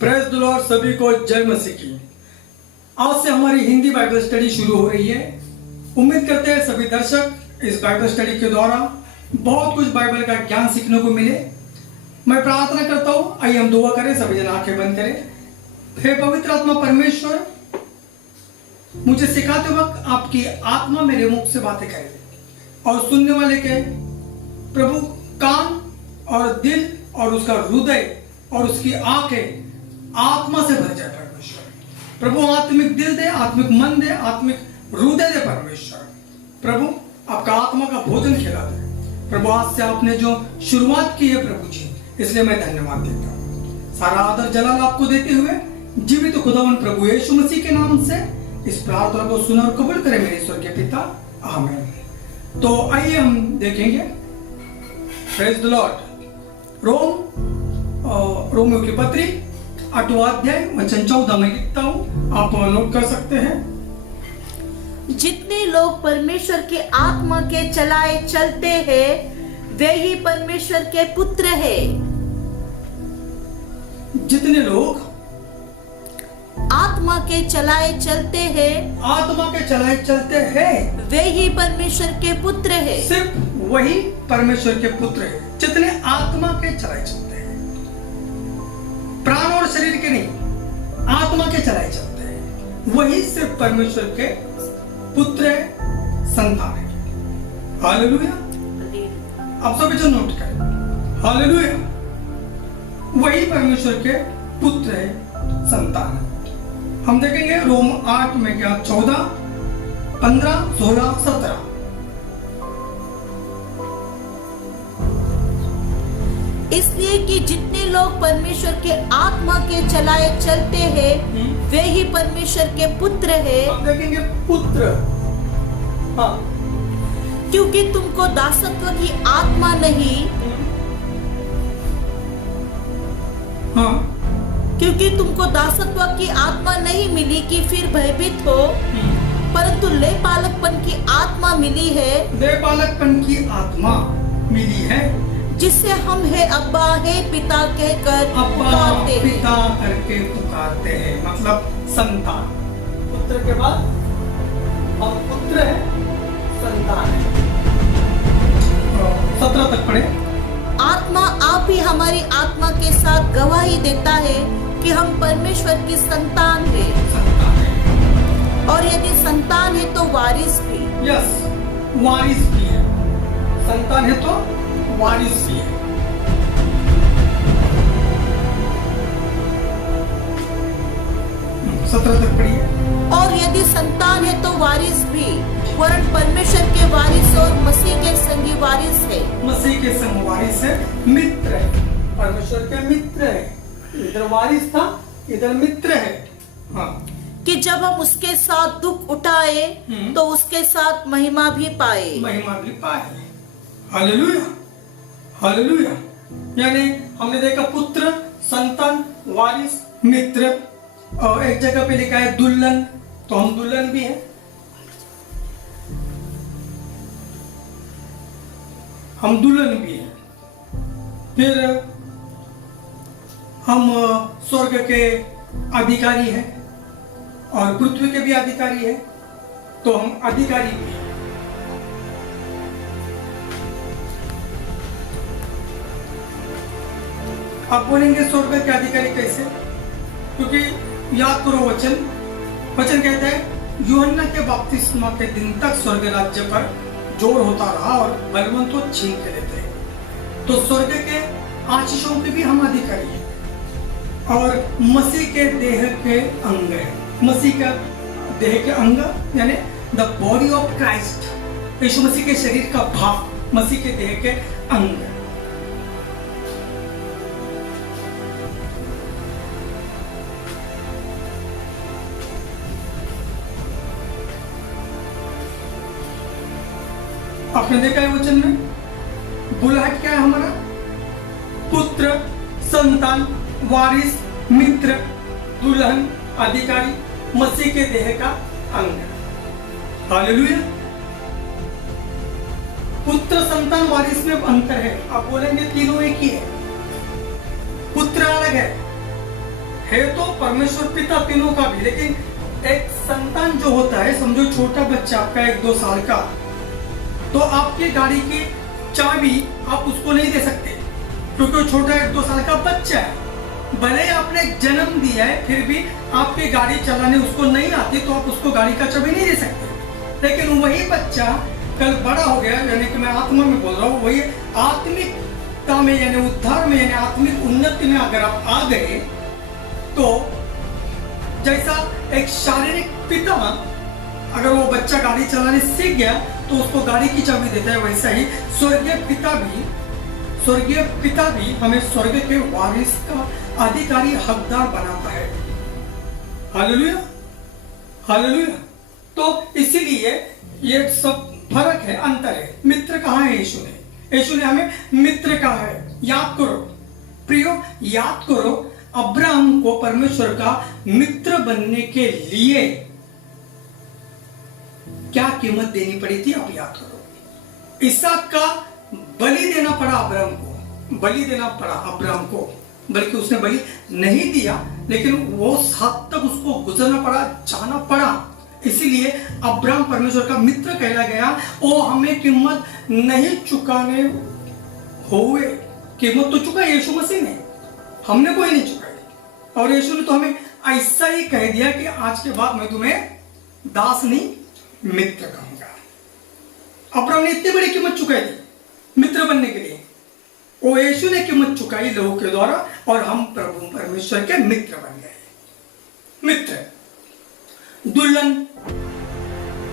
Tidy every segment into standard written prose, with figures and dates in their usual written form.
Praise the Lord. सभी को जय मसीह की। आज से हमारी हिंदी बाइबल स्टडी शुरू हो रही है। उम्मीद करते हैं सभी दर्शक इस बाइबल स्टडी के द्वारा बहुत कुछ बाइबल का ज्ञान सीखने को मिले। मैं प्रार्थना करता हूँ, आइए हम दुआ करें। सभी जन आंखें बंद करें। हे पवित्र आत्मा परमेश्वर, मुझे सिखाते वक्त आपकी आत्मा मेरे मुख से बातें करे और सुनने वाले के प्रभु कान और दिल और उसका हृदय और उसकी आंखें आत्मा से भर जाए परमेश्वर। प्रभु आत्मिक दिल दे, आत्मिक मन दे, आत्मिक हृदय दे परमेश्वर। प्रभु आपका आत्मा का भोजन खिला दे प्रभु। आज से आपने जो शुरुआत की है प्रभु जी, इसलिए मैं धन्यवाद देता हूँ। सारा आदर जलाल आपको देते हुए जीवित खुदावन प्रभु यीशु मसीह के नाम से इस प्रार्थना को सुना और कबूल करें मेरे ईश्वर के पिता, आमीन। तो आइए हम देखेंगे प्रेज द लॉर्ड। रोमियो की पत्री 8वां अध्याय वचन 14 में लिखता हूँ, आप नोट कर सकते हैं। जितने लोग परमेश्वर के आत्मा के चलाए चलते हैं वे ही परमेश्वर के पुत्र हैं। जितने लोग आत्मा के चलाए चलते हैं, आत्मा के चलाए चलते हैं, वे ही परमेश्वर के पुत्र हैं। सिर्फ वही परमेश्वर के पुत्र हैं जितने आत्मा के चलाए चलते हैं। प्राण और शरीर के नहीं, आत्मा के चलाए चलते हैं, वही सिर्फ परमेश्वर के पुत्र संतान है। हालेलुया। आप सभी जो नोट करें, हालेलुया। वही परमेश्वर के पुत्र है, संतान है। हम देखेंगे रोम 8 में क्या 14, 15, 16, 17। इसलिए कि जितने लोग परमेश्वर के आत्मा के चलाए चलते हैं वे ही परमेश्वर के पुत्र हैं। हम देखेंगे पुत्र। हाँ, क्योंकि तुमको दासत्व की आत्मा नहीं, हाँ, क्योंकि तुमको दासत्व की आत्मा नहीं मिली कि फिर भयभीत हो, परंतु ले पालकपन की आत्मा मिली है। ले पालकपन की आत्मा मिली है, जिससे हम है अब्बा है पिता कहकर अब्बा पुकारते हैं। पिता करके पुकारते हैं, मतलब संतान। पुत्र के बाद हम पुत्र है, संतान है। 17 तक पढ़े। आत्मा आप ही हमारी आत्मा के साथ गवाही देता है कि हम परमेश्वर की संतान है, संतान है। और यदि संतान है तो वारिस भी। यस, वारिस भी है। संतान है तो वारिस भी है। सत्रह तक पढ़िए। और यदि संतान है तो वारिस भी, वरन परमेश्वर के वारिस और मसीह के संगी वारिस है। मसीह के संग वारिस है, मित्र है, परमेश्वर के मित्र है। इधर वारिस था, इधर मित्र है। हाँ, कि जब हम उसके साथ दुख उठाए तो उसके साथ महिमा भी पाए। महिमा भी पाए। Hallelujah, hallelujah. यानी हमने देखा पुत्र, संतान, वारिस, मित्र। और एक जगह पे लिखा है दुल्हन, तो हम दुल्हन भी हैं। हम दुल्हन भी हैं। फिर हम स्वर्ग के अधिकारी हैं और पृथ्वी के भी अधिकारी हैं, तो हम अधिकारी भी हैं। आप बोलेंगे स्वर्ग के अधिकारी कैसे? क्योंकि याद करो वचन कहता है यूहन्ना के बपतिस्मा के दिन तक स्वर्ग राज्य पर जोर होता रहा और बलवंत तो छीन के लेते हैं। तो स्वर्ग के आशीषों के भी हम अधिकारी हैं और मसीह के देह के अंग है। मसीह का देह के अंग यानी द बॉडी ऑफ क्राइस्ट, यीशु मसीह के शरीर का भाग, मसीह के देह के अंग। आपने देखा है वचन में बुलाहट क्या है हमारा? पुत्र, संतान, वारिस, मित्र, दुल्हन, अधिकारी, मसीह के देह का अंग। हालेलुया। पुत्र, संतान, वारिस में अंतर है। आप बोलेंगे तीनों एक ही है। पुत्र अलग है, है तो परमेश्वर पिता तीनों का भी, लेकिन एक संतान जो होता है, समझो छोटा बच्चा आपका 1-2 साल का, तो आपकी गाड़ी की चाबी आप उसको नहीं दे सकते क्योंकि वो छोटा 1-2 साल का बच्चा है। भले ही आपने जन्म दिया है फिर भी आपकी गाड़ी चलाने उसको नहीं आती तो आप उसको गाड़ी का चाबी नहीं दे सकते। लेकिन वही बच्चा कल बड़ा हो गया, यानी कि मैं आत्मा में बोल रहा हूँ, वही आत्मिकता में यानी उद्धार में यानी आत्मिक उन्नति में अगर आप आ गए तो जैसा एक शारीरिक पिता अगर वो बच्चा गाड़ी चलाने सीख गया तो उसको गाड़ी की चाबी देता है, वैसा ही स्वर्गीय पिता भी हमें स्वर्ग के वारिस का अधिकारी हकदार बनाता है। Hallelujah, hallelujah. तो इसीलिए ये सब फर्क है, अंतर है। मित्र कहा है यीशु ने हमें मित्र कहा है। याद करो प्रियो, याद करो अब्राहम को परमेश्वर का मित्र बनने के लिए क्या कीमत देनी पड़ी थी, आप याद करो। इसहाक का बलि देना पड़ा अब्राहम को, बलि देना पड़ा अब्राहम को, बल्कि उसने बलि नहीं दिया लेकिन वो हद तक उसको गुजरना पड़ा, जाना पड़ा। इसीलिए अब्राहम परमेश्वर का मित्र कहला गया। वो हमें कीमत नहीं चुकाने हुए, कीमत तो चुका यीशु मसीह ने, हमने कोई नहीं चुकाई। और यीशु ने तो हमें ऐसा ही कह दिया कि आज के बाद मैं तुम्हें दास नहीं मित्र कहूंगा। अब्राहम ने इतनी बड़ी कीमत चुकाई थी मित्र बनने के लिए, वो यीशु ने कीमत चुकाई लोगों के द्वारा और हम प्रभु परमेश्वर के मित्र बन गए। मित्र, दुल्हन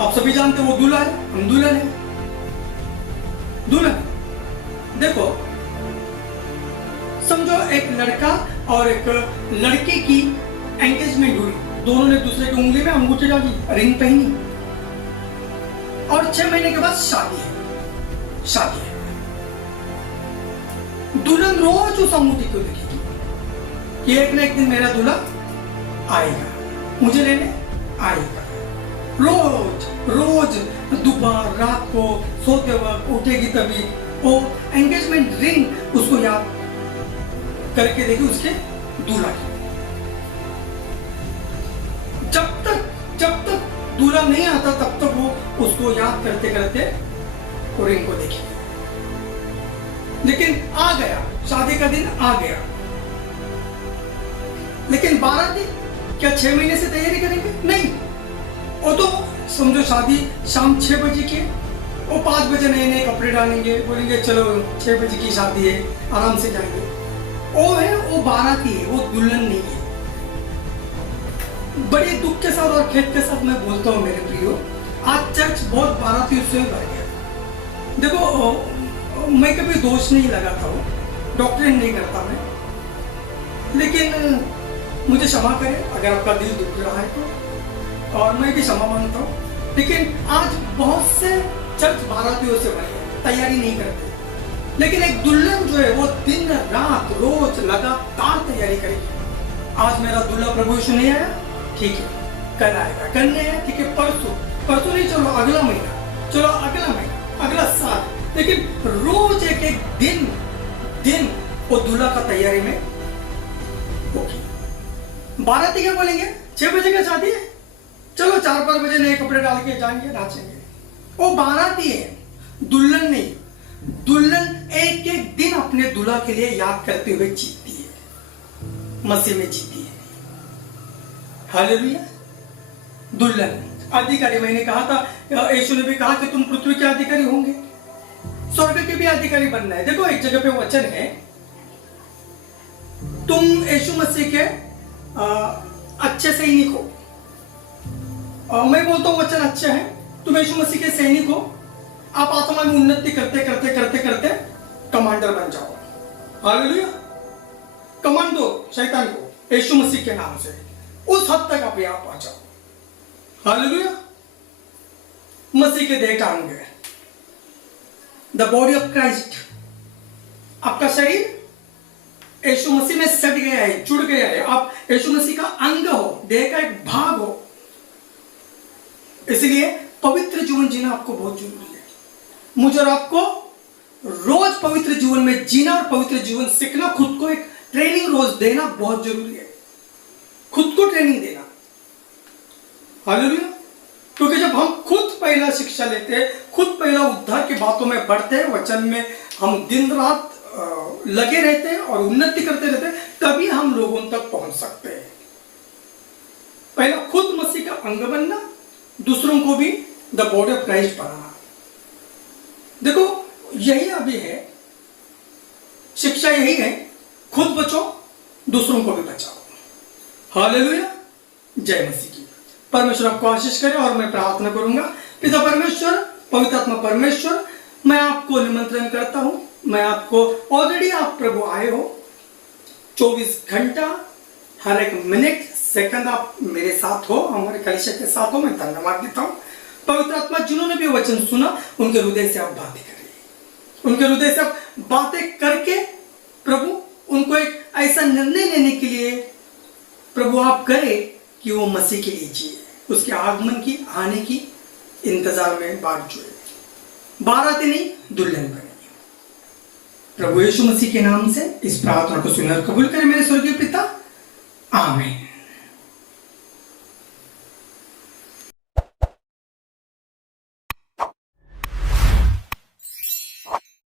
आप सभी जानते हो, वो दूल्हा है, हम दुल्हन है। दुल्हन देखो, समझो एक लड़का और एक लड़की की एंगेजमेंट हुई, दोनों ने दूसरे की उंगली में अंगूठी डाली, रिंग पहनी और 6 महीने के बाद शादी है। शादी है, दुल्हन रोज उस अंगूठी को देखेगी कि एक ना एक दिन मेरा दूल्हा आएगा, मुझे लेने आएगा। रोज रोज दोपहर रात को सोते वक्त उठेगी तभी वो एंगेजमेंट रिंग उसको याद करके देगी उसके दूल्हा की। जब तक दूल्हा नहीं आता तब तक वो उसको याद करते करते रिंग को देखेगी। लेकिन आ गया, शादी का दिन आ गया, लेकिन 12 दिन क्या 6 महीने से तैयारी करेंगे? नहीं। वो तो समझो शादी शाम 6 बजे की, वो 5 बजे नए नए कपड़े डालेंगे, बोलेंगे चलो 6 बजे की शादी है, आराम से जाएंगे। वो है, वो बाराती है, वो दुल्हन नहीं है। बड़े दुख के साथ और खेद के साथ मैं बोलता हूँ मेरे प्रियो, आज चर्च बहुत बाराती से भर गया। देखो मैं कभी दोष नहीं लगाता हूँ, डॉक्टरेट नहीं करता मैं, लेकिन मुझे क्षमा करें अगर आपका दिल दुख रहा है तो, और मैं भी क्षमा मांगता हूँ। लेकिन आज बहुत से चर्च बारातियों से भरे, तैयारी नहीं करते। लेकिन एक दुल्हन जो है वो दिन रात रोज लगातार तैयारी करेगी। आज मेरा दूल्हा प्रभु यीशु नहीं आया, ठीक है, कल आएगा, कल नहीं आया, ठीक है, परसों नहीं, चलो अगला महीना, चलो अगला महीना, अगला साल। लेकिन रोज एक दिन वो दूल्हा का तैयारी में होगी। बाराती क्या बोलेंगे, 6 बजे का शादी है, चलो 4-5 बजे नए कपड़े डाल के जाएंगे, नाचेंगे। वो बाराती है, दुल्हन नहीं। दुल्हन एक एक दिन अपने दूल्हा के लिए याद करते हुए जीती है, मसीह में जीती है। हालेलुया। दुल्हन अधिकारी, मैंने कहा था, यीशु ने भी कहा कि तुम पृथ्वी के अधिकारी होंगे, स्वर्ग के भी अधिकारी बनना है। देखो एक जगह पे वचन है, तुम यीशु मसीह के अच्छे सैनिक हो। मैं बोलता हूं वचन अच्छा है, तुम यीशु मसीह के सैनिक हो। आप आत्मा में उन्नति करते करते करते करते कमांडर बन जाओ। हालेलुया। कमांड दो शैतान को यीशु मसीह के नाम से, उस हद तक आप यहां पहुंचाओ। हालेलुया। मसीह के देह का अंग है, द बॉडी ऑफ क्राइस्ट। आपका शरीर यीशु मसीह में सट गया है, जुड़ गया है, आप यीशु मसीह का अंग हो, देह का एक भाग हो। इसलिए पवित्र जीवन जीना आपको बहुत जरूरी है। मुझे और आपको रोज पवित्र जीवन में जीना और पवित्र जीवन सीखना, खुद को एक ट्रेनिंग रोज देना बहुत जरूरी है। खुद को ट्रेनिंग देना। हालेलुया। क्योंकि जब हम खुद पहला शिक्षा लेते हैं, खुद पहला उद्धार की बातों में बढ़ते हैं, वचन में हम दिन रात लगे रहते हैं और उन्नति करते रहते हैं, तभी हम लोगों तक पहुंच सकते हैं। पहला खुद मसीह का अंग बनना, दूसरों को भी द बॉडी ऑफ क्राइस्ट बनाना। देखो यही अभी है, शिक्षा यही है, खुद बचो, दूसरों को भी बचाओ। हालेलुया। जय मसीह की। परमेश्वर आपको आशीष करे और मैं प्रार्थना करूंगा। पिता परमेश्वर, पवित्र आत्मा परमेश्वर, मैं आपको निमंत्रण करता हूं, मैं आपको ऑलरेडी आप प्रभु आए हो, 24 घंटा हर एक मिनट सेकंड आप मेरे साथ हो, हमारे कलीसिया के साथ हो। मैं धन्यवाद देता हूं। पवित्र आत्मा जिन्होंने भी वचन सुना, उनके हृदय से आप बातें करिए, उनके हृदय से आप बातें करके प्रभु उनको एक ऐसा निर्णय लेने के लिए प्रभु आप करें कि वो मसीह के लिए जिए, उसके आगमन की, आने की इंतजार में बाट जुए, बाराती नहीं दुल्हन बने। प्रभु यीशु मसीह के नाम से इस प्रार्थना को सुनकर कबूल करें मेरे स्वर्गीय पिता।